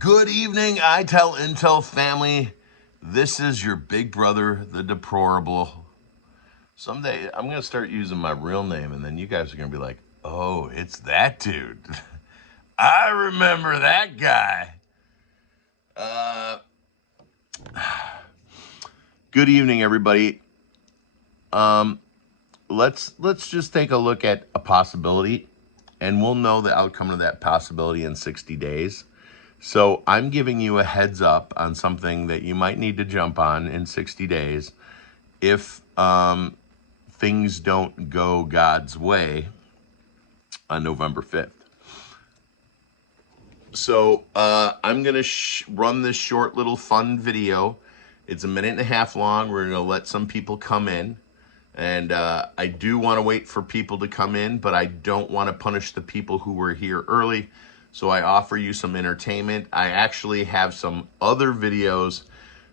Good evening, ITEL Intel family. This is your big brother, the deplorable. Someday I'm going to start using my real name, and then you guys are going to be like, oh, it's that dude. I remember that guy. Good evening, everybody. Let's just take a look at a possibility, and we'll know the outcome of that possibility in 60 days. So I'm giving you a heads up on something that you might need to jump on in 60 days if things don't go God's way on November 5th. So I'm going to run this short little fun video. It's 1.5 minutes long. We're going to let some people come in. And I do want to wait for people to come in, but I don't want to punish the people who were here early. So I offer you some entertainment. I actually have some other videos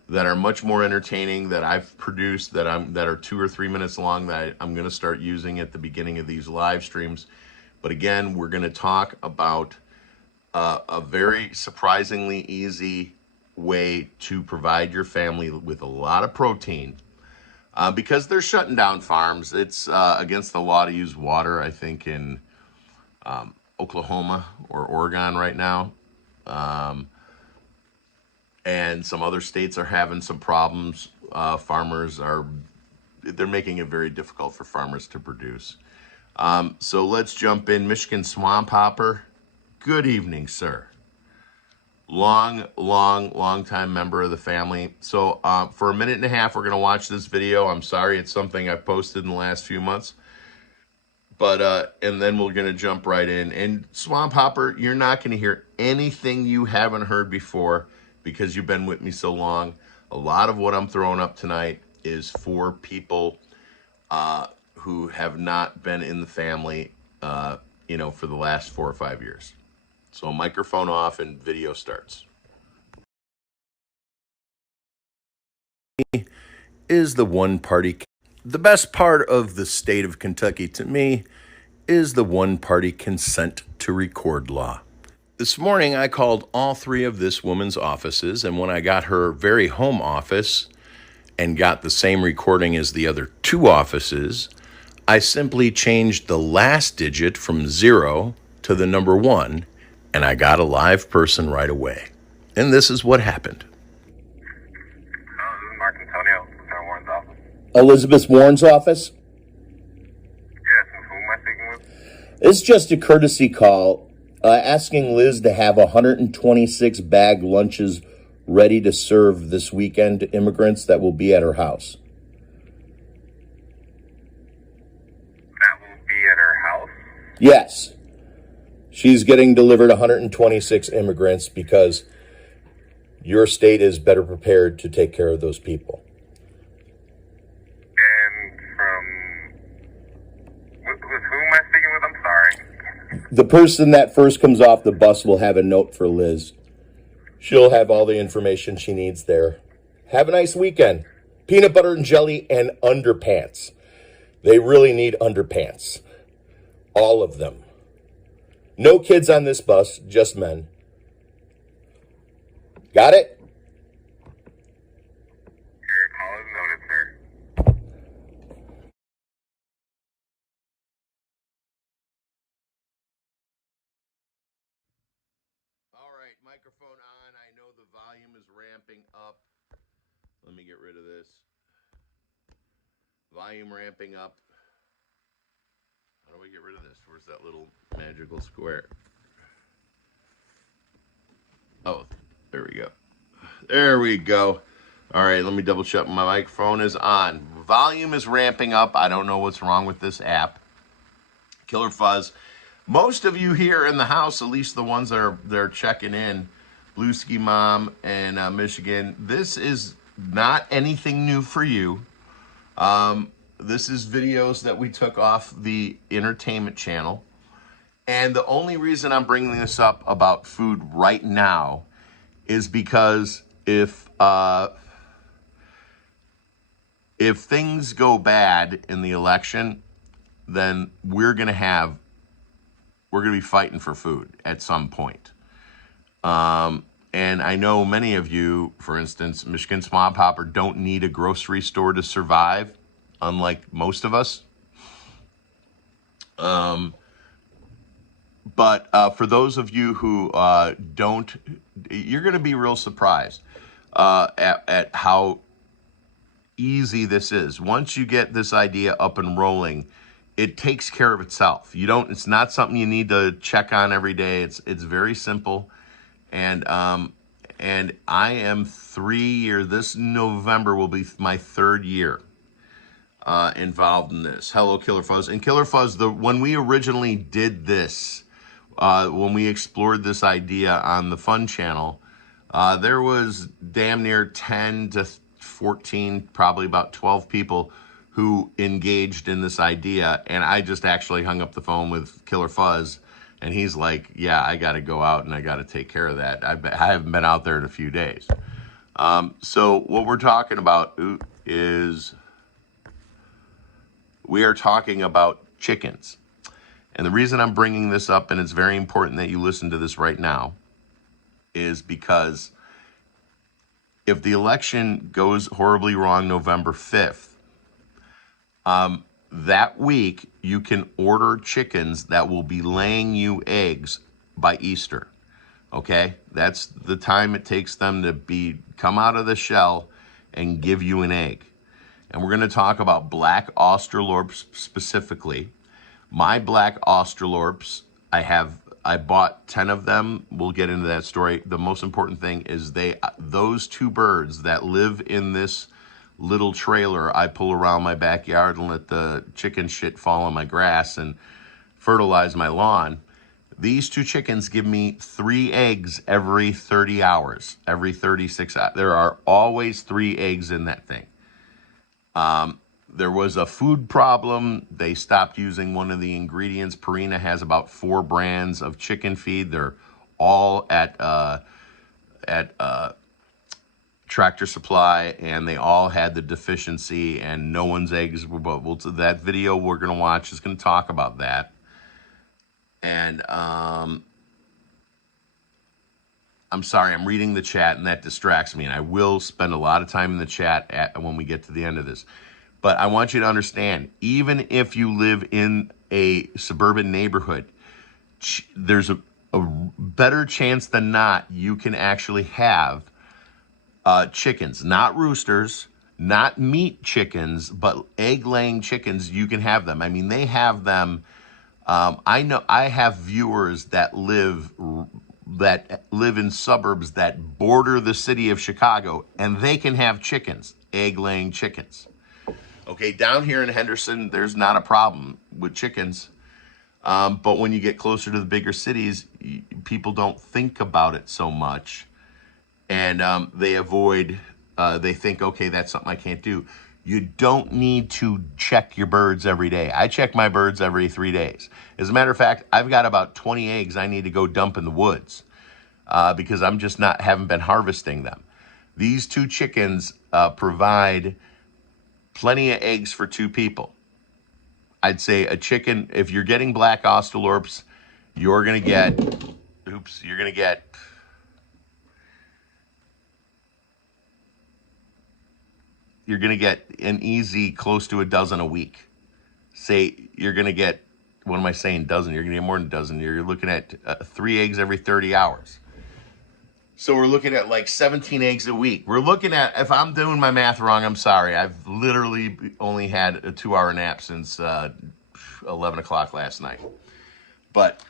that are much more entertaining that I've produced that are 2 or 3 minutes long that I'm going to start using at the beginning of these live streams. But again, we're going to talk about a very surprisingly easy way to provide your family with a lot of protein. Because they're shutting down farms. It's against the law to use water, I think, in Oklahoma or Oregon right now. And some other states are having some problems. They're making it very difficult for farmers to produce. So let's jump in. Michigan Swamp Hopper, good evening, sir. Long time member of the family. So for 1.5 minutes, we're going to watch this video. I'm sorry, it's something I've posted in the last few months. But, and then we're going to jump right in. And Swamp Hopper, you're not going to hear anything you haven't heard before because you've been with me so long. A lot of what I'm throwing up tonight is for people who have not been in the family, for the last 4 or 5 years. So microphone off and video starts. Is the one party. The best part of the state of Kentucky to me is the one-party consent to record law. This morning I called all 3 of this woman's offices, and when I got her very home office and got the same recording as the other 2 offices, I simply changed the last digit from 0 to the number 1, and I got a live person right away. And this is what happened. Elizabeth Warren's office? Yes, who am I speaking with? It's just a courtesy call asking Liz to have 126 bag lunches ready to serve this weekend to immigrants that will be at her house. That will be at her house? Yes. She's getting delivered 126 immigrants because your state is better prepared to take care of those people. The person that first comes off the bus will have a note for Liz. She'll have all the information she needs there. Have a nice weekend. Peanut butter and jelly and underpants. They really need underpants. All of them. No kids on this bus, just men. Got it? Your call is noted, sir. Microphone on. I know the volume is ramping up. Let me get rid of this. Volume ramping up. How do we get rid of this? Where's that little magical square? Oh, there we go. There we go. All right, let me double check. My microphone is on. Volume is ramping up. I don't know what's wrong with this app. Killer Fuzz. Most of you here in the house, at least the ones that are checking in, Blueski Mom and Michigan, this is not anything new for you. This is videos that we took off the entertainment channel. And the only reason I'm bringing this up about food right now is because if things go bad in the election, then we're going to be fighting for food at some point. And And I know many of you, for instance, Michigan Swamp Hopper, don't need a grocery store to survive, unlike most of us. But for those of you who don't, you're going to be real surprised at how easy this is. Once you get this idea up and rolling, it takes care of itself. You don't. It's not something you need to check on every day. It's very simple, and I am 3 years. This November will be my 3rd year involved in this. Hello, Killer Fuzz. And Killer Fuzz, when we originally did this, when we explored this idea on the Fun Channel, there was damn near 10 to 14, probably about 12 people who engaged in this idea. And I just actually hung up the phone with Killer Fuzz, and he's like, yeah, I got to go out and I got to take care of that. I haven't been out there in a few days. So what we're talking about is we are talking about chickens. And the reason I'm bringing this up, and it's very important that you listen to this right now, is because if the election goes horribly wrong November 5th, that week you can order chickens that will be laying you eggs by Easter. Okay? That's the time it takes them to come out of the shell and give you an egg. And we're going to talk about black Australorps specifically. My black Australorps, I bought 10 of them. We'll get into that story. The most important thing is those 2 birds that live in this little trailer I pull around my backyard and let the chicken shit fall on my grass and fertilize my lawn. These 2 chickens give me 3 eggs every 30 hours, every 36 hours. There are always 3 eggs in that thing. There was a food problem. They stopped using one of the ingredients. Purina has about 4 brands of chicken feed. They're all at Tractor Supply, and they all had the deficiency, and no one's eggs were. That video we're going to watch is going to talk about that. And I'm sorry, I'm reading the chat, and that distracts me, and I will spend a lot of time in the chat when we get to the end of this. But I want you to understand, even if you live in a suburban neighborhood, there's a better chance than not you can actually have chickens, not roosters, not meat chickens, but egg-laying chickens. You can have them. I mean, they have them. I know I have viewers that live in suburbs that border the city of Chicago, and they can have chickens, egg-laying chickens. Okay, down here in Henderson, there's not a problem with chickens. But when you get closer to the bigger cities, people don't think about it so much. And they think, okay, that's something I can't do. You don't need to check your birds every day. I check my birds every 3 days. As a matter of fact, I've got about 20 eggs I need to go dump in the woods because I'm just haven't been harvesting them. These 2 chickens provide plenty of eggs for 2 people. I'd say a chicken, if you're getting black Australorps, you're going to get an easy close to a dozen a week. Say you're going to get, what am I saying, dozen? You're going to get more than a dozen. You're looking at 3 eggs every 30 hours. So we're looking at like 17 eggs a week. We're looking at, if I'm doing my math wrong, I'm sorry. I've literally only had a 2-hour nap since 11 o'clock last night. But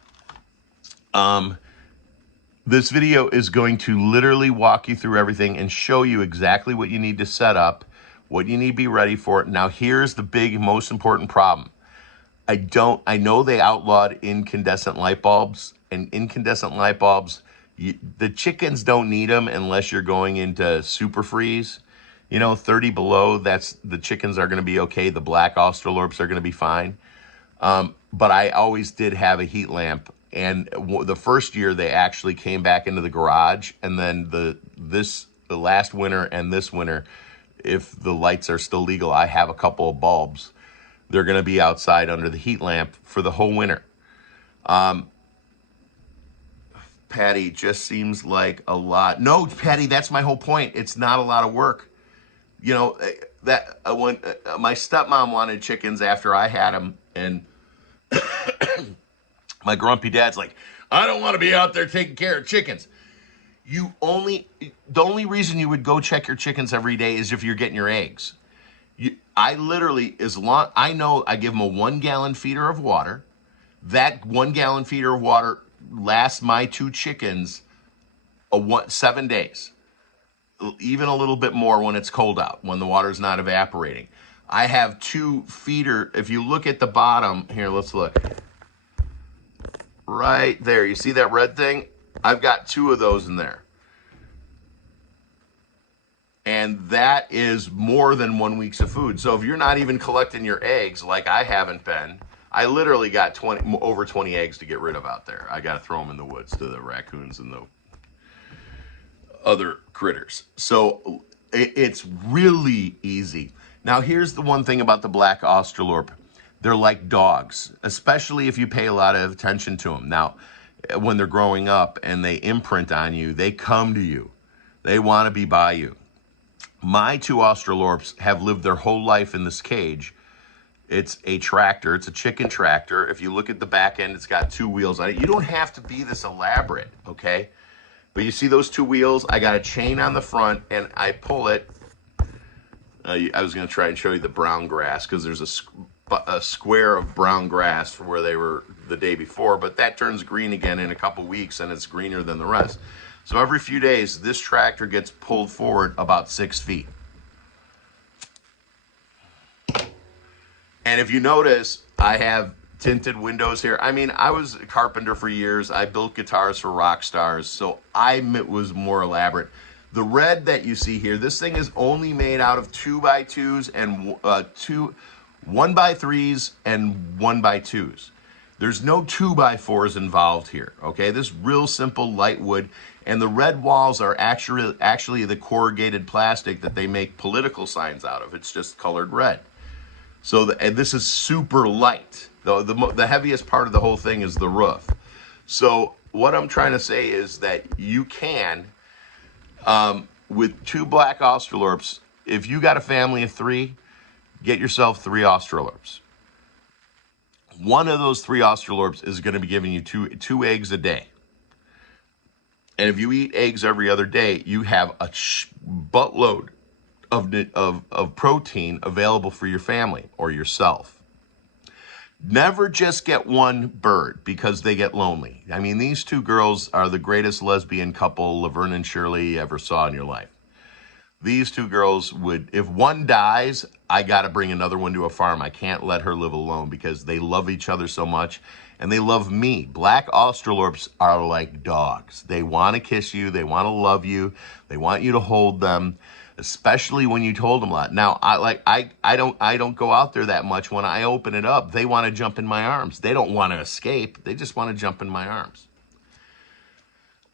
this video is going to literally walk you through everything and show you exactly what you need to set up, what you need to be ready for. Now, here's the big, most important problem. I know they outlawed incandescent light bulbs, and incandescent light bulbs, the chickens don't need them unless you're going into super freeze. 30 below, the chickens are going to be okay. The black Australorps are going to be fine. But I always did have a heat lamp. And the first year they actually came back into the garage. And then the last winter and this winter, if the lights are still legal, I have a couple of bulbs. They're going to be outside under the heat lamp for the whole winter. Patty, just seems like a lot. No, Patty, that's my whole point. It's not a lot of work. You know, that when my stepmom wanted chickens after I had them, and my grumpy dad's like, I don't want to be out there taking care of chickens. The only reason you would go check your chickens every day is if you're getting your eggs. I literally, I know I give them a 1 gallon feeder of water. That 1 gallon feeder of water lasts my 2 chickens 7 days, even a little bit more when it's cold out, when the water's not evaporating. I have 2 feeder. If you look at the bottom here, let's look right there. You see that red thing? I've got 2 of those in there. And that is more than 1 week's of food. So if you're not even collecting your eggs like I haven't been, I literally got over 20 eggs to get rid of out there. I got to throw them in the woods to the raccoons and the other critters. So it's really easy. Now, here's the one thing about the black Australorp. They're like dogs, especially if you pay a lot of attention to them. Now, when they're growing up and they imprint on you, they come to you. They want to be by you. My 2 Australorps have lived their whole life in this cage. It's a tractor. It's a chicken tractor. If you look at the back end, it's got 2 wheels on it. You don't have to be this elaborate, okay? But you see those 2 wheels? I got a chain on the front, and I pull it. I was going to try and show you the brown grass because there's a square of brown grass from where they were the day before, but that turns green again in a couple weeks, and it's greener than the rest. So every few days, this tractor gets pulled forward about 6 feet. And if you notice, I have tinted windows here. I mean, I was a carpenter for years. I built guitars for rock stars, so I was more elaborate. The red that you see here, this thing is only made out of 2x2s and 1x3s and 1x2s. There's no 2x4s involved here, okay? This real simple light wood, and the red walls are actually the corrugated plastic that they make political signs out of. It's just colored red. So and this is super light. The heaviest part of the whole thing is the roof. So what I'm trying to say is that you can, with 2 black Australorps, if you got a family of 3, get yourself 3 Australorps. One of those 3 Australorps is going to be giving you two eggs a day. And if you eat eggs every other day, you have a buttload of protein available for your family or yourself. Never just get one bird because they get lonely. I mean, these 2 girls are the greatest lesbian couple Laverne and Shirley ever saw in your life. These 2 girls would, if one dies, I got to bring another one to a farm. I can't let her live alone because they love each other so much and they love me. Black Australorps are like dogs. They want to kiss you. They want to love you. They want you to hold them, especially when you told them a lot. Now, I don't go out there that much. When I open it up, they want to jump in my arms. They don't want to escape. They just want to jump in my arms.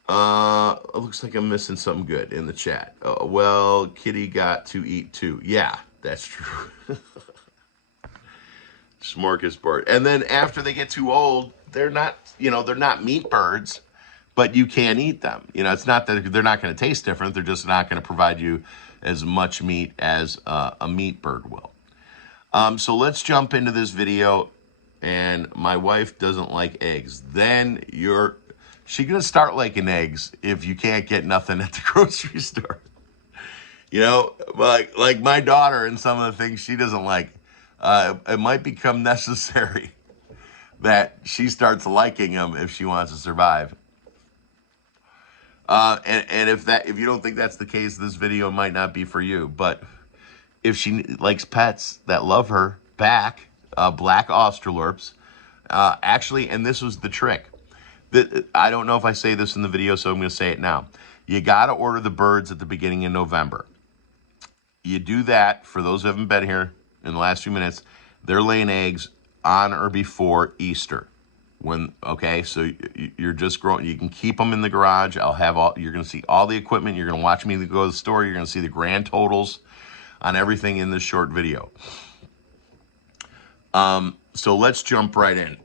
It looks like I'm missing something good in the chat. Well, Kitty got to eat too. Yeah, that's true. Smorgasbord. And then after they get too old, they're not meat birds, but you can't eat them. It's not that they're not going to taste different. They're just not going to provide you as much meat as a meat bird will. So let's jump into this video. And my wife doesn't like eggs. Then she's going to start liking eggs if you can't get nothing at the grocery store. Like my daughter and some of the things she doesn't like, it might become necessary that she starts liking them if she wants to survive. And if you don't think that's the case, this video might not be for you. But if she likes pets that love her back, black Australorps, actually, and this was the trick. I don't know if I say this in the video, so I'm going to say it now. You got to order the birds at the beginning of November. You do that, for those who haven't been here in the last few minutes, they're laying eggs on or before Easter. So you're just growing. You can keep them in the garage. You're going to see all the equipment. You're going to watch me go to the store. You're going to see the grand totals on everything in this short video. So let's jump right in.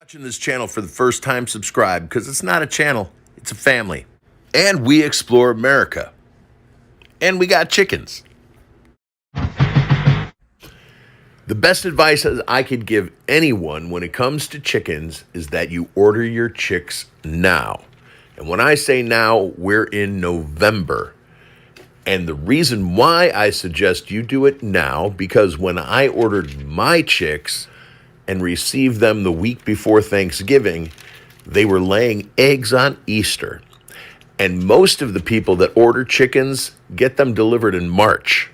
Watching this channel for the first time, subscribe, because it's not a channel, it's a family. And we explore America. And we got chickens. The best advice I could give anyone when it comes to chickens is that you order your chicks now. And when I say now, we're in November. And the reason why I suggest you do it now, because when I ordered my chicks and received them the week before Thanksgiving, they were laying eggs on Easter. And most of the people that order chickens get them delivered in March.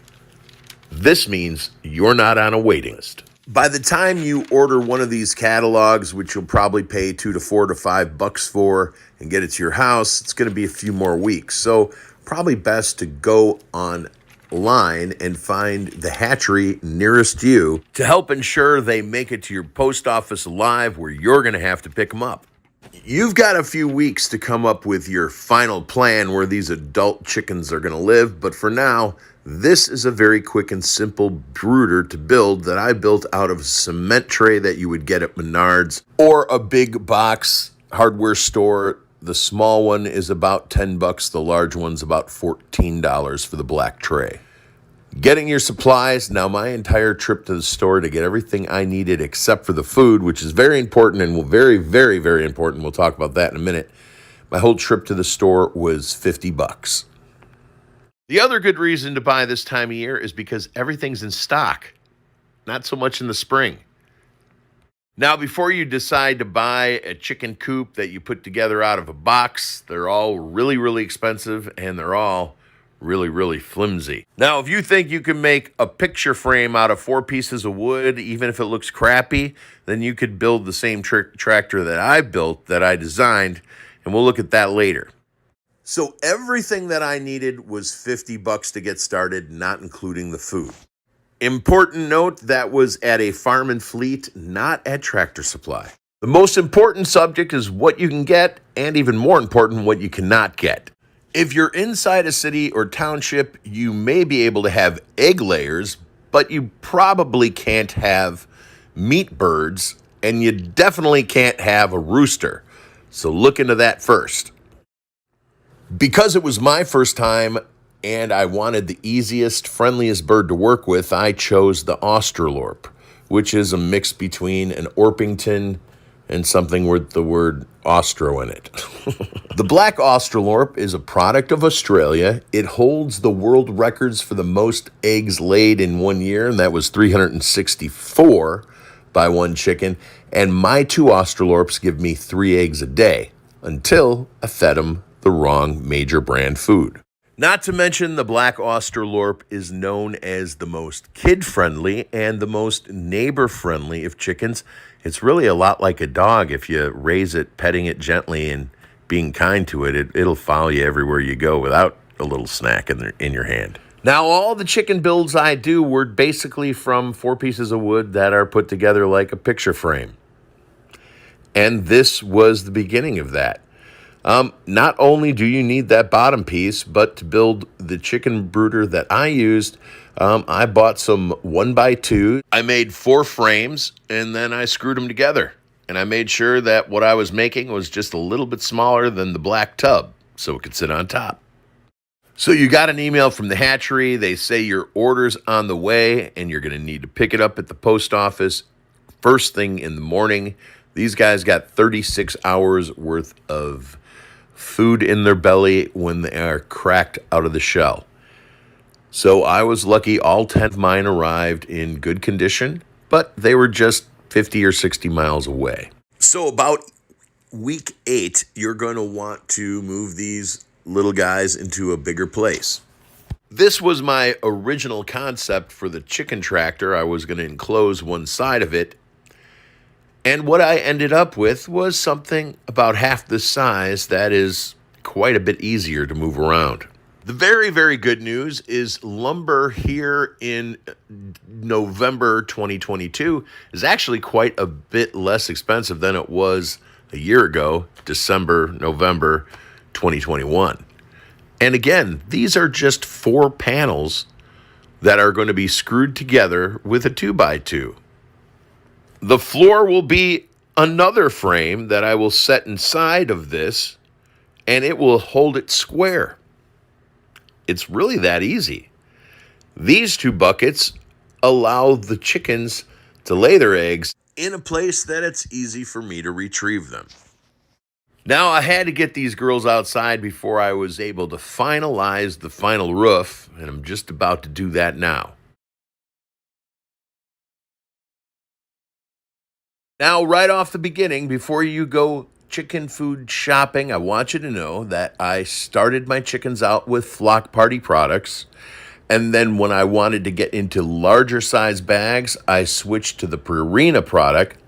This means you're not on a waiting list. By the time you order one of these catalogs, which you'll probably pay $2 to $4 to $5 for and get it to your house, it's going to be a few more weeks. So probably best to go online and find the hatchery nearest you to help ensure they make it to your post office alive, where you're going to have to pick them up. You've got a few weeks to come up with your final plan where these adult chickens are going to live, but for now, this is a very quick and simple brooder to build that I built out of a cement tray that you would get at Menards or a big box hardware store. The small one is about $10, the large one's about $14 for the black tray. Getting your supplies. Now, my entire trip to the store to get everything I needed except for the food, which is very important and very, very, very important. We'll talk about that in a minute. My whole trip to the store was $50. The other good reason to buy this time of year is because everything's in stock, not so much in the spring. Now, before you decide to buy a chicken coop that you put together out of a box, they're all really, really expensive, and they're all really, really flimsy. Now, if you think you can make a picture frame out of 4 pieces of wood, even if it looks crappy, then you could build the same tractor that I built, that I designed, and we'll look at that later. So everything that I needed was $50 to get started, not including the food. Important note, that was at a Farm and Fleet, not at Tractor Supply. The most important subject is what you can get, and even more important, what you cannot get. If you're inside a city or township, you may be able to have egg layers, but you probably can't have meat birds, and you definitely can't have a rooster. So look into that first. Because it was my first time and I wanted the easiest, friendliest bird to work with, I chose the Australorp, which is a mix between an Orpington and something with the word Austro in it. The Black Australorp is a product of Australia. It holds the world records for the most eggs laid in 1 year, and that was 364 by one chicken. And my 2 Australorps give me 3 eggs a day until I fed them the wrong major brand food. Not to mention, the Black Australorp is known as the most kid-friendly and the most neighbor-friendly of chickens. It's really a lot like a dog. If you raise it, petting it gently and being kind to it, it'll follow you everywhere you go without a little snack in your hand. Now, all the chicken builds I do were basically from 4 pieces of wood that are put together like a picture frame. And this was the beginning of that. Not only do you need that bottom piece, but to build the chicken brooder that I used, I bought some 1x2. I made 4 frames, and then I screwed them together. And I made sure that what I was making was just a little bit smaller than the black tub, so it could sit on top. So you got an email from the hatchery. They say your order's on the way, and you're going to need to pick it up at the post office first thing in the morning. These guys got 36 hours worth of food in their belly when they are cracked out of the shell. So I was lucky all 10 of mine arrived in good condition, but they were just 50 or 60 miles away. So about week 8, you're going to want to move these little guys into a bigger place. This was my original concept for the chicken tractor. I was going to enclose one side of it. And what I ended up with was something about half the size that is quite a bit easier to move around. The very, very good news is lumber here in November 2022 is actually quite a bit less expensive than it was a year ago, November 2021. And again, these are just 4 panels that are going to be screwed together with a 2x2. The floor will be another frame that I will set inside of this, and it will hold it square. It's really that easy. These two buckets allow the chickens to lay their eggs in a place that it's easy for me to retrieve them. Now, I had to get these girls outside before I was able to finalize the final roof, and I'm just about to do that now. Now, right off the beginning, before you go chicken food shopping, I want you to know that I started my chickens out with Flock Party products. And then when I wanted to get into larger size bags, I switched to the Purina product.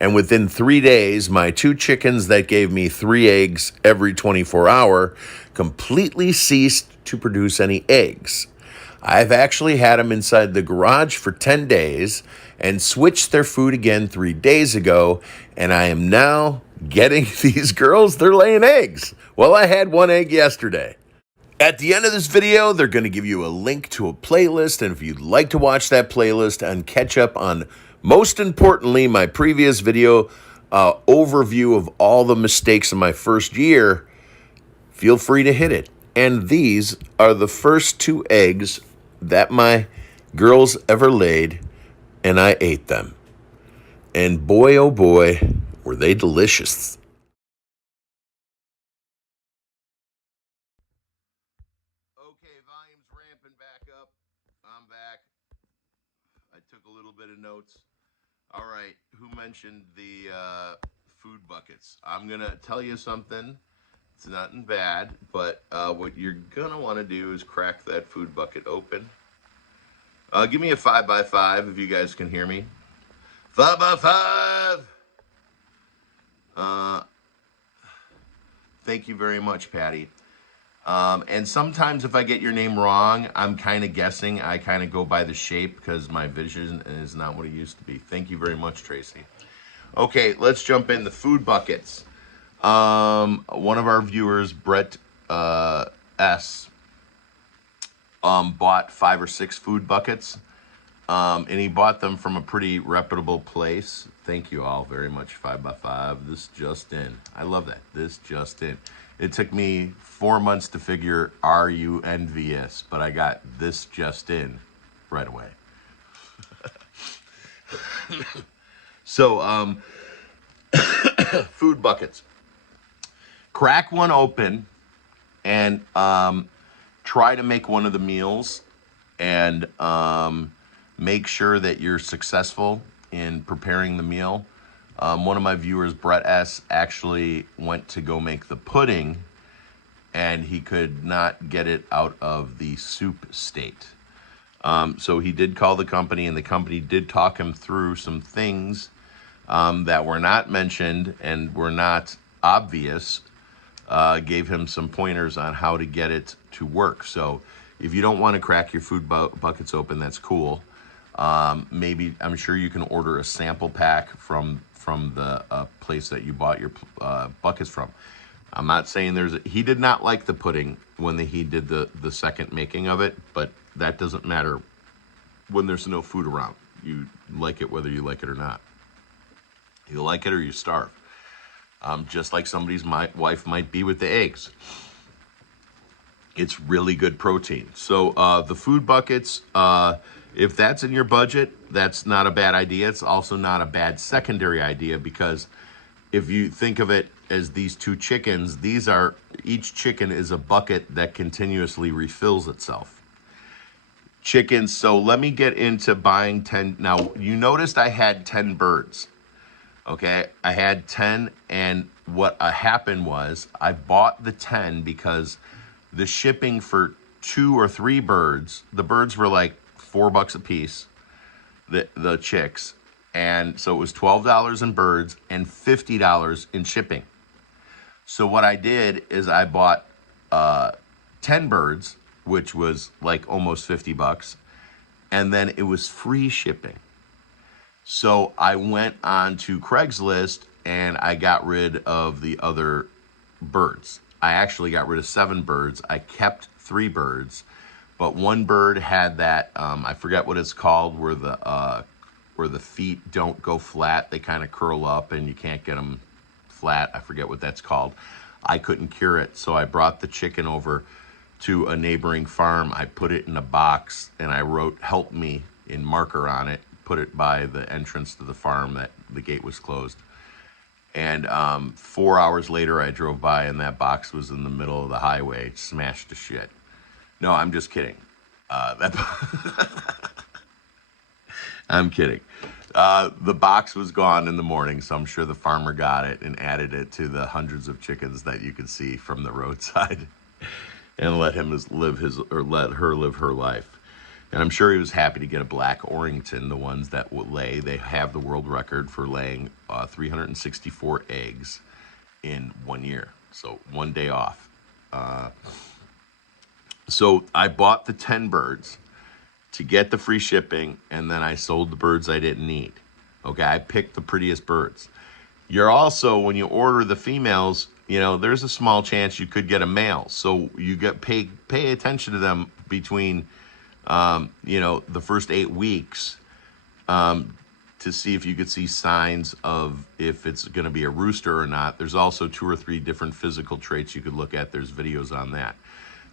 And within 3 days, my 2 chickens that gave me 3 eggs every 24 hour completely ceased to produce any eggs. I've actually had them inside the garage for 10 days and switched their food again 3 days ago. And I am now getting these girls, they're laying eggs. Well, I had 1 egg yesterday. At the end of this video, they're going to give you a link to a playlist, and if you'd like to watch that playlist and catch up on, most importantly, my previous video overview of all the mistakes in my first year, feel free to hit it. And these are the first 2 eggs that my girls ever laid, and I ate them. And boy, oh boy, were they delicious. Okay, volume's ramping back up. I'm back. I took a little bit of notes. All right, who mentioned the food buckets? I'm going to tell you something. It's nothing bad, but what you're going to want to do is crack that food bucket open. Give me a 5x5 if you guys can hear me. 5x5! Thank you very much, Patty. And sometimes if I get your name wrong, I'm kind of guessing. I kind of go by the shape because my vision is not what it used to be. Thank you very much, Tracy. Okay, let's jump in the food buckets. One of our viewers, Brett S, bought 5 or 6 food buckets, and he bought them from a pretty reputable place. Thank you all very much, 5x5. This just in. I love that. This just in. It took me 4 months to figure RUNVS, but I got this just in right away. So, food buckets. Crack one open and try to make one of the meals, and make sure that you're successful in preparing the meal. One of my viewers, Brett S, actually went to go make the pudding, and he could not get it out of the soup state. So he did call the company, and the company did talk him through some things that were not mentioned and were not obvious. Gave him some pointers on how to get it to work. So if you don't want to crack your food buckets open, that's cool. Maybe, I'm sure you can order a sample pack from the place that you bought your buckets from. I'm not saying he did not like the pudding when he did the second making of it, but that doesn't matter when there's no food around. You like it whether you like it or not. You like it or you starve. Just like somebody's wife might be with the eggs. It's really good protein. So the food buckets, if that's in your budget, that's not a bad idea. It's also not a bad secondary idea, because if you think of it as these 2 chickens, each chicken is a bucket that continuously refills itself. Chickens, so let me get into buying 10. Now, you noticed I had 10 birds. Okay, I had 10, and what happened was I bought the 10 because the shipping for 2 or 3 birds, the birds were like $4 a piece, the chicks, and so it was $12 in birds and $50 in shipping. So what I did is I bought 10 birds, which was like almost $50, and then it was free shipping. So I went on to Craigslist and I got rid of the other birds. I actually got rid of 7 birds. I kept 3 birds, but 1 bird had that, I forget what it's called, where where the feet don't go flat. They kind of curl up and you can't get them flat. I forget what that's called. I couldn't cure it, so I brought the chicken over to a neighboring farm. I put it in a box and I wrote "help me" in marker on it, put it by the entrance to the farm that the gate was closed. And 4 hours later, I drove by and that box was in the middle of the highway, smashed to shit. No, I'm just kidding. I'm kidding. The box was gone in the morning, so I'm sure the farmer got it and added it to the hundreds of chickens that you could see from the roadside, and let her live her life. And I'm sure he was happy to get a black Orrington, the ones that will lay. They have the world record for laying 364 eggs in 1 year, so 1 day off. So I bought the 10 birds to get the free shipping, and then I sold the birds I didn't need. Okay, I picked the prettiest birds. You're also, when you order the females, there's a small chance you could get a male. So you pay attention to them between, the first 8 weeks to see if you could see signs of if it's going to be a rooster or not. There's also 2 or 3 different physical traits you could look at. There's videos on that.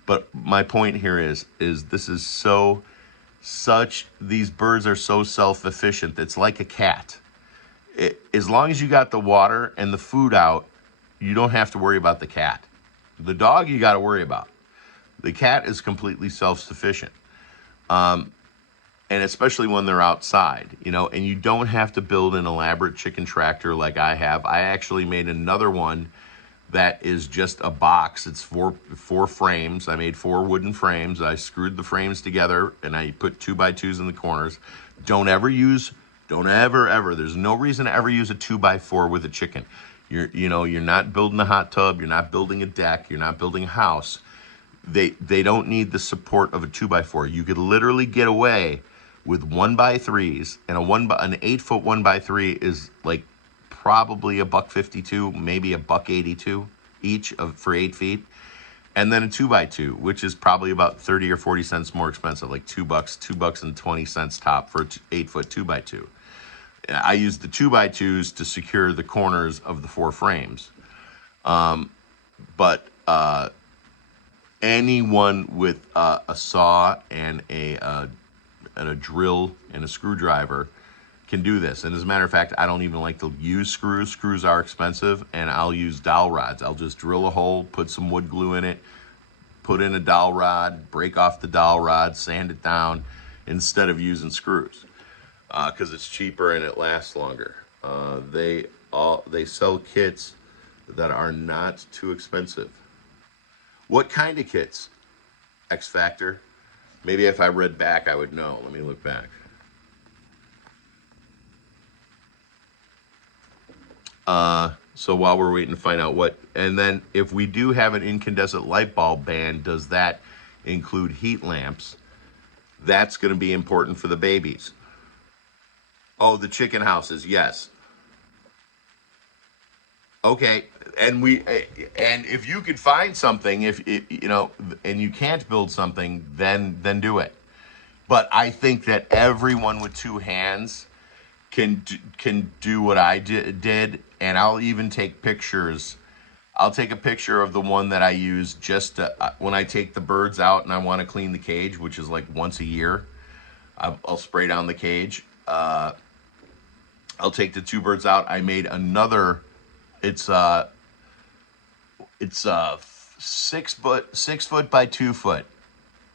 But my point here is this is these birds are so self-efficient. It's like a cat. As long as you got the water and the food out, you don't have to worry about the cat. The dog you got to worry about. The cat is completely self-sufficient. And especially when they're outside, and you don't have to build an elaborate chicken tractor like I have. I actually made another one that is just a box. It's four frames. I made 4 wooden frames. I screwed the frames together and I put 2x2s in the corners. Don't ever, there's no reason to ever use a 2x4 with a chicken. You're not building a hot tub. You're not building a deck. You're not building a house. They don't need the support of a 2x4. You could literally get away with 1x3s, and an 8-foot 1x3 is like probably $1.52, maybe $1.82 each for 8 feet. And then a 2x2, which is probably about 30 or 40 cents more expensive, like $2.20 top for an 8-foot 2x2. I used the 2x2s to secure the corners of the 4 frames. But anyone with a saw and a drill and a screwdriver can do this. And as a matter of fact, I don't even like to use screws. Screws are expensive, and I'll use dowel rods. I'll just drill a hole, put some wood glue in it, put in a dowel rod, break off the dowel rod, sand it down, instead of using screws, because it's cheaper and it lasts longer. They sell kits that are not too expensive. What kind of kits? X Factor. Maybe if I read back, I would know. Let me look back. So while we're waiting to find out and then if we do have an incandescent light bulb ban, does that include heat lamps? That's going to be important for the babies. Oh, the chicken houses, yes. Okay, and if you could find something, and you can't build something, then do it. But I think that everyone with 2 hands can do what I did, and I'll even take pictures. I'll take a picture of the one that I use just when I take the birds out and I want to clean the cage, which is like once a year. I'll spray down the cage. I'll take the 2 birds out. I made another. It's 6 foot by 2 foot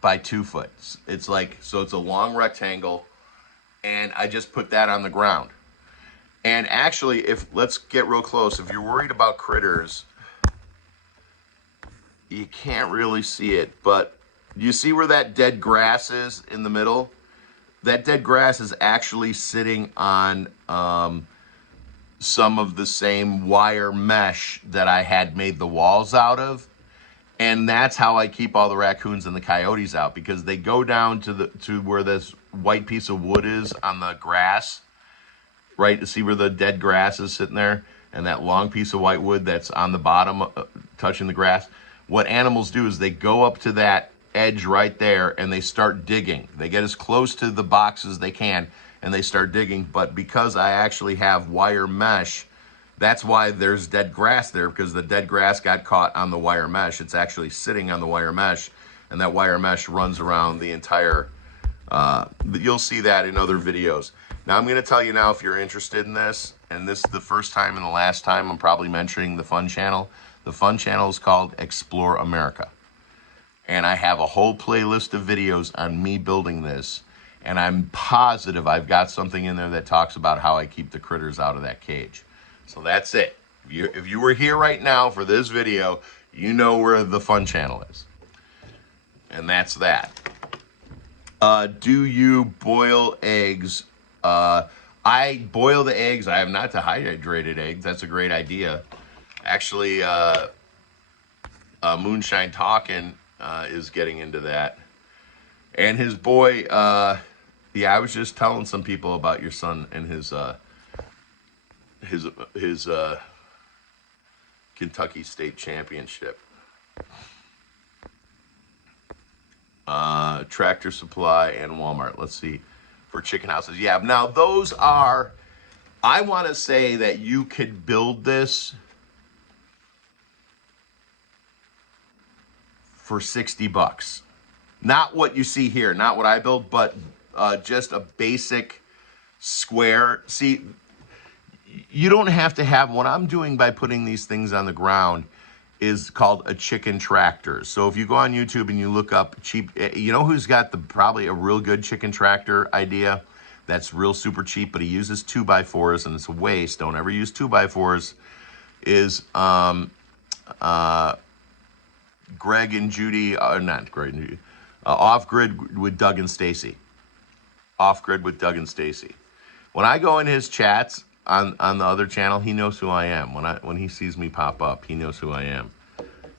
by 2 foot. It's a long rectangle, and I just put that on the ground. And actually, let's get real close. If you're worried about critters, you can't really see it, but you see where that dead grass is in the middle? That dead grass is actually sitting on some of the same wire mesh that I had made the walls out of. And that's how I keep all the raccoons and the coyotes out, because they go down to where this white piece of wood is on the grass, right? To see where the dead grass is sitting there, and that long piece of white wood that's on the bottom touching the grass. What animals do is they go up to that edge right there and they start digging. They get as close to the box as they can, and they start digging. But because I actually have wire mesh, that's why there's dead grass there, because the dead grass got caught on the wire mesh. It's actually sitting on the wire mesh, and that wire mesh runs around the entire, you'll see that in other videos. Now I'm going to tell you now, if you're interested in this, and this is the first time and the last time I'm probably mentioning the Fun Channel. The Fun Channel is called Explore America. And I have a whole playlist of videos on me building this. And I'm positive I've got something in there that talks about how I keep the critters out of that cage. So that's it. If you were here right now for this video, you know where the Fun Channel is. And that's that. Do you boil eggs? I boil the eggs. I have not dehydrated eggs. That's a great idea. Actually, Moonshine Talkin' is getting into that. And his boy, yeah, I was just telling some people about your son and his Kentucky State Championship. Tractor Supply and Walmart. Let's see, for chicken houses. Yeah, now those are, I want to say that you could build this for $60. Not what you see here, not what I built, but just a basic square. See, you don't have to have, what I'm doing by putting these things on the ground is called a chicken tractor. So if you go on YouTube and you look up cheap, you know who's got probably a real good chicken tractor idea that's real super cheap, but he uses 2x4s and it's a waste. Don't ever use 2x4s. Is Greg and Judy, not Greg and Judy, Off Grid with Doug and Stacy. Off Grid with Doug and Stacy. When I go in his chats on the other channel, he knows who I am. When he sees me pop up, he knows who I am.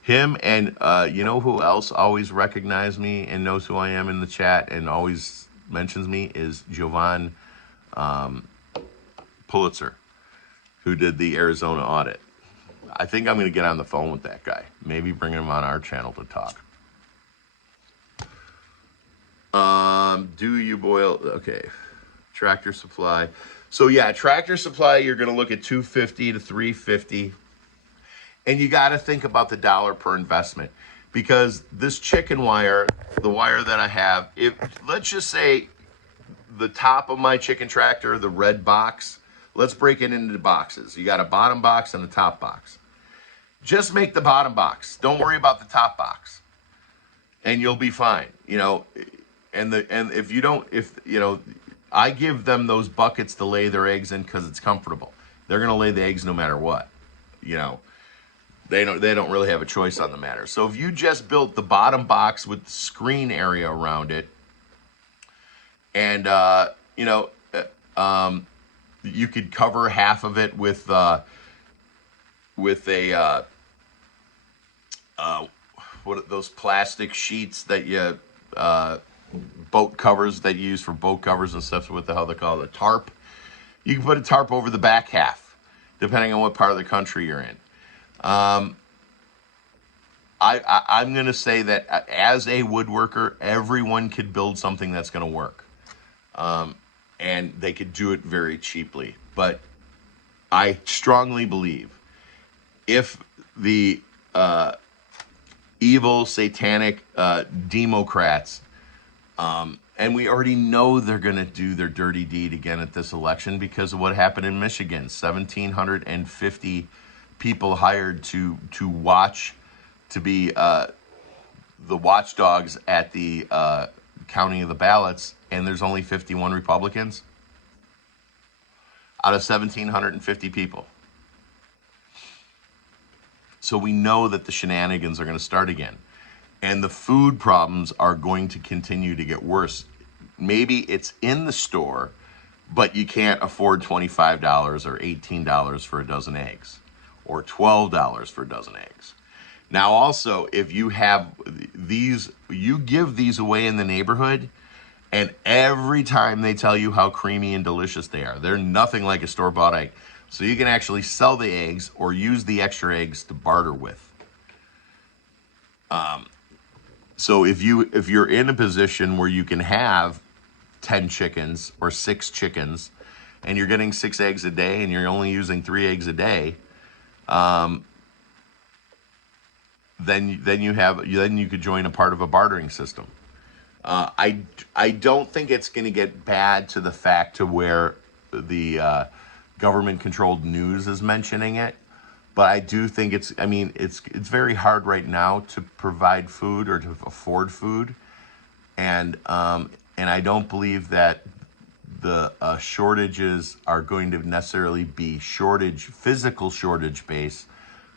Him and you know who else always recognize me and knows who I am in the chat and always mentions me is Jovan Pulitzer, who did the Arizona audit. I think I'm going to get on the phone with that guy. Maybe bring him on our channel to talk. Do you boil? Okay. Tractor Supply. So yeah, Tractor Supply, you're going to look at $250 to $350. And you got to think about the dollar per investment, because this chicken wire, the wire that I have, if let's just say the top of my chicken tractor, the red box, let's break it into boxes. You got a bottom box and a top box. Just make the bottom box. Don't worry about the top box, and you'll be fine. You know, and if you don't, if you know, I give them those buckets to lay their eggs in because it's comfortable. They're gonna lay the eggs no matter what. You know, they don't really have a choice on the matter. So if you just built the bottom box with the screen area around it, and you know, you could cover half of it with a what are those plastic sheets that you boat covers that you use for boat covers and stuff, what the hell they call it, a tarp. You can put a tarp over the back half, depending on what part of the country you're in. I'm going to say that as a woodworker, everyone could build something that's going to work. And they could do it very cheaply. But I strongly believe if the evil, satanic Democrats, and we already know they're going to do their dirty deed again at this election because of what happened in Michigan. 1,750 people hired to watch, to be the watchdogs at the counting of the ballots, and there's only 51 Republicans out of 1,750 people. So we know that the shenanigans are going to start again. And the food problems are going to continue to get worse. Maybe it's in the store, but you can't afford $25 or $18 for a dozen eggs, or $12 for a dozen eggs. Now also, if you have these, you give these away in the neighborhood, and every time they tell you how creamy and delicious they are, they're nothing like a store-bought egg. So you can actually sell the eggs or use the extra eggs to barter with. So if you're in a position where you can have 10 chickens or 6 chickens, and you're getting 6 eggs a day, and you're only using 3 eggs a day, then you could join a part of a bartering system. I don't think it's going to get bad to the fact to where the government-controlled news is mentioning it, but I do think it's very hard right now to provide food or to afford food, and I don't believe that the shortages are going to necessarily be physical shortage based,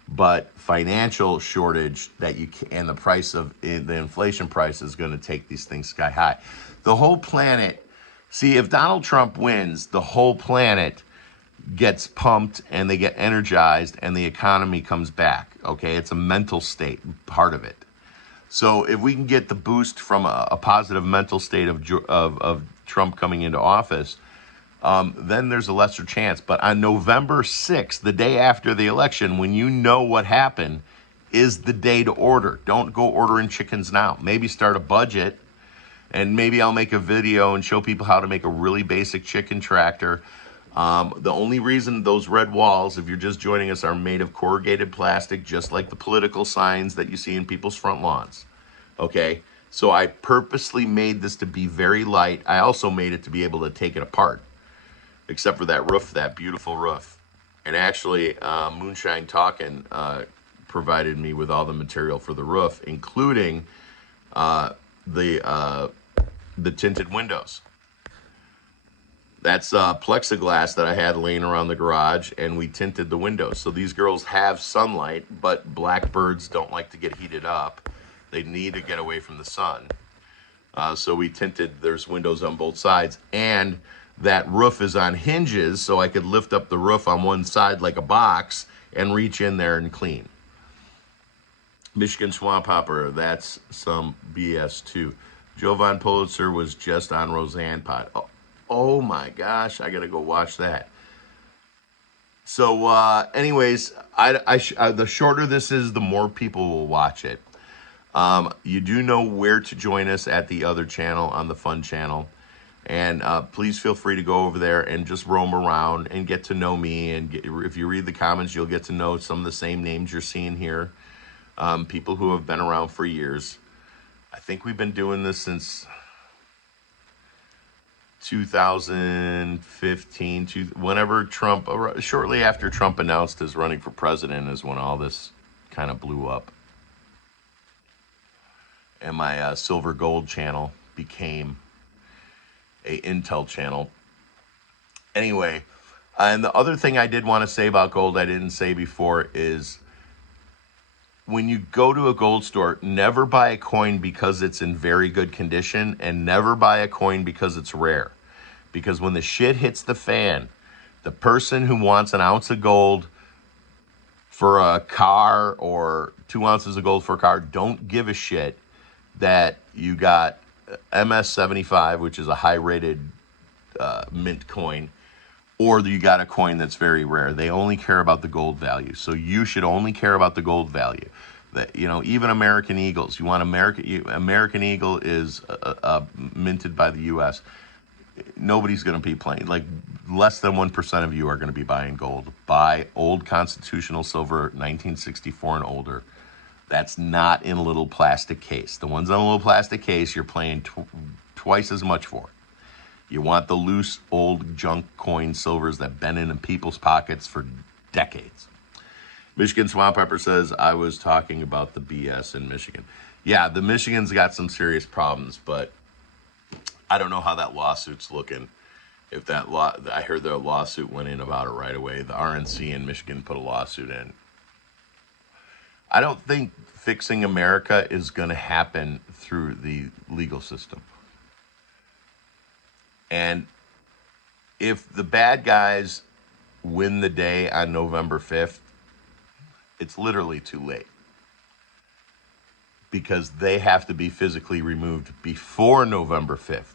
but financial shortage that and the price of the inflation price is going to take these things sky high. The whole planet, see, if Donald Trump wins, the whole planet gets pumped and they get energized and the economy comes back. Okay, it's a mental state, part of it. So if we can get the boost from a positive mental state of Trump coming into office, then there's a lesser chance. But on November 6th, the day after the election, when you know what happened, is the day to order. Don't go ordering chickens now. Maybe start a budget, and maybe I'll make a video and show people how to make a really basic chicken tractor. The only reason those red walls, if you're just joining us, are made of corrugated plastic, just like the political signs that you see in people's front lawns. Okay? So I purposely made this to be very light. I also made it to be able to take it apart, except for that roof, that beautiful roof. And actually, Moonshine Talkin' provided me with all the material for the roof, including the tinted windows. That's plexiglass that I had laying around the garage, and we tinted the windows. So these girls have sunlight, but blackbirds don't like to get heated up. They need to get away from the sun. So we tinted, there's windows on both sides, and that roof is on hinges, so I could lift up the roof on one side like a box and reach in there and clean. Michigan Swamp Hopper, that's some BS too. Jovan Pulitzer was just on Roseanne Pod. Oh my gosh, I gotta go watch that. So anyways, the shorter this is, the more people will watch it. You do know where to join us at the other channel, on the Fun channel. And please feel free to go over there and just roam around and get to know me. And if you read the comments, you'll get to know some of the same names you're seeing here. People who have been around for years. I think we've been doing this since 2015, whenever shortly after Trump announced his running for president is when all this kind of blew up. And my Silver Gold channel became a Intel channel. Anyway, and the other thing I did want to say about gold I didn't say before is, when you go to a gold store, never buy a coin because it's in very good condition, and never buy a coin because it's rare. Because when the shit hits the fan, the person who wants an ounce of gold for a car or 2 ounces of gold for a car don't give a shit that you got MS-75, which is a high-rated mint coin, or you got a coin that's very rare. They only care about the gold value. So you should only care about the gold value. That, you know, even American Eagles. You want American Eagle is minted by the U.S. Nobody's going to be playing. Like, less than 1% of you are going to be buying gold. Buy old constitutional silver, 1964 and older. That's not in a little plastic case. The ones on a little plastic case, you're paying twice as much for. You want the loose, old junk coin silvers that been in people's pockets for decades. Michigan Swamp Pepper says, I was talking about the BS in Michigan. Yeah, the Michigan's got some serious problems, but I don't know how that lawsuit's looking. If that I heard their lawsuit went in about it right away. The RNC in Michigan put a lawsuit in. I don't think fixing America is going to happen through the legal system. And if the bad guys win the day on November 5th, it's literally too late. Because they have to be physically removed before November 5th.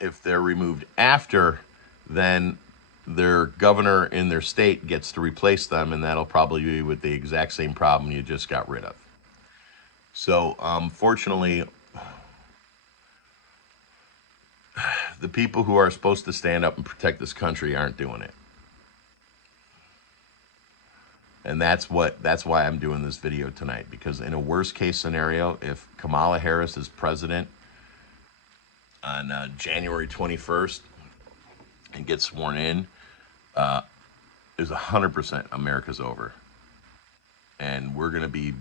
If they're removed after, then their governor in their state gets to replace them, and that'll probably be with the exact same problem you just got rid of. So, fortunately, the people who are supposed to stand up and protect this country aren't doing it. And that's why I'm doing this video tonight, because in a worst case scenario, if Kamala Harris is president on January 21st and gets sworn in, is 100% America's over. And we're going to be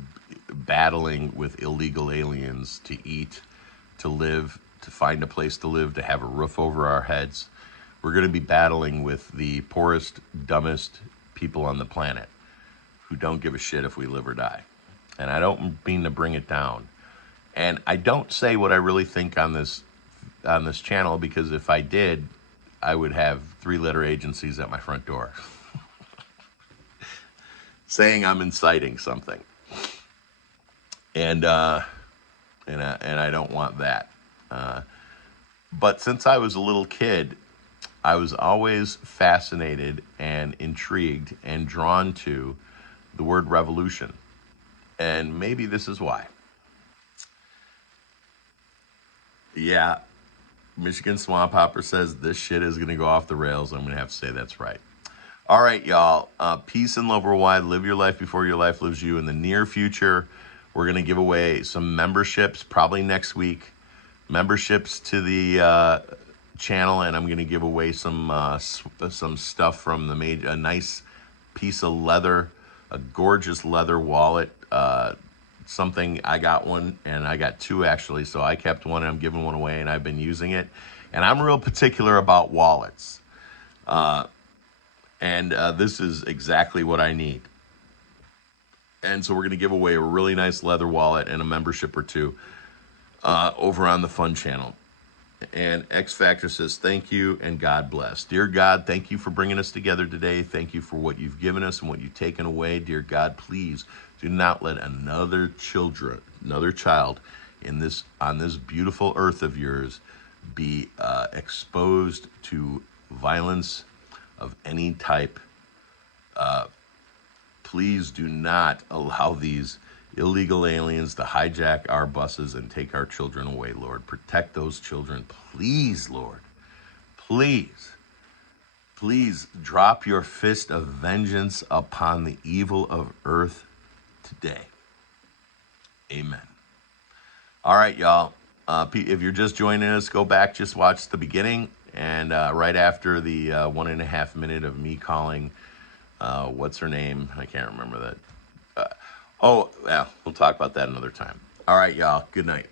battling with illegal aliens to eat, to live, to find a place to live, to have a roof over our heads. We're going to be battling with the poorest, dumbest people on the planet who don't give a shit if we live or die. And I don't mean to bring it down. And I don't say what I really think on this channel, because if I did, I would have 3-letter agencies at my front door saying I'm inciting something. And I don't want that. But since I was a little kid, I was always fascinated and intrigued and drawn to the word revolution. And maybe this is why. Yeah, Michigan Swamp Hopper says this shit is going to go off the rails. I'm going to have to say that's right. All right, y'all. Peace and love worldwide. Live your life before your life lives you. In the near future, we're going to give away some memberships, probably next week. Memberships to the channel, and I'm going to give away some stuff from a nice piece of leather, a gorgeous leather wallet. Something, I got one, and I got two actually, so I kept one and I'm giving one away, and I've been using it. And I'm real particular about wallets. This is exactly what I need. And so we're going to give away a really nice leather wallet and a membership or two over on the Fun channel. And X Factor says, thank you and God bless. Dear God, thank you for bringing us together today. Thank you for what you've given us and what you've taken away. Dear God, please do not let another child on this beautiful earth of yours be exposed to violence of any type. Please do not allow these illegal aliens to hijack our buses and take our children away, Lord. Protect those children, please, Lord. Please, please drop your fist of vengeance upon the evil of earth today. Amen. All right, y'all. If you're just joining us, go back, just watch the beginning, and right after the 1.5 minute of me calling, what's her name? I can't remember that. We'll talk about that another time. All right, y'all. Good night.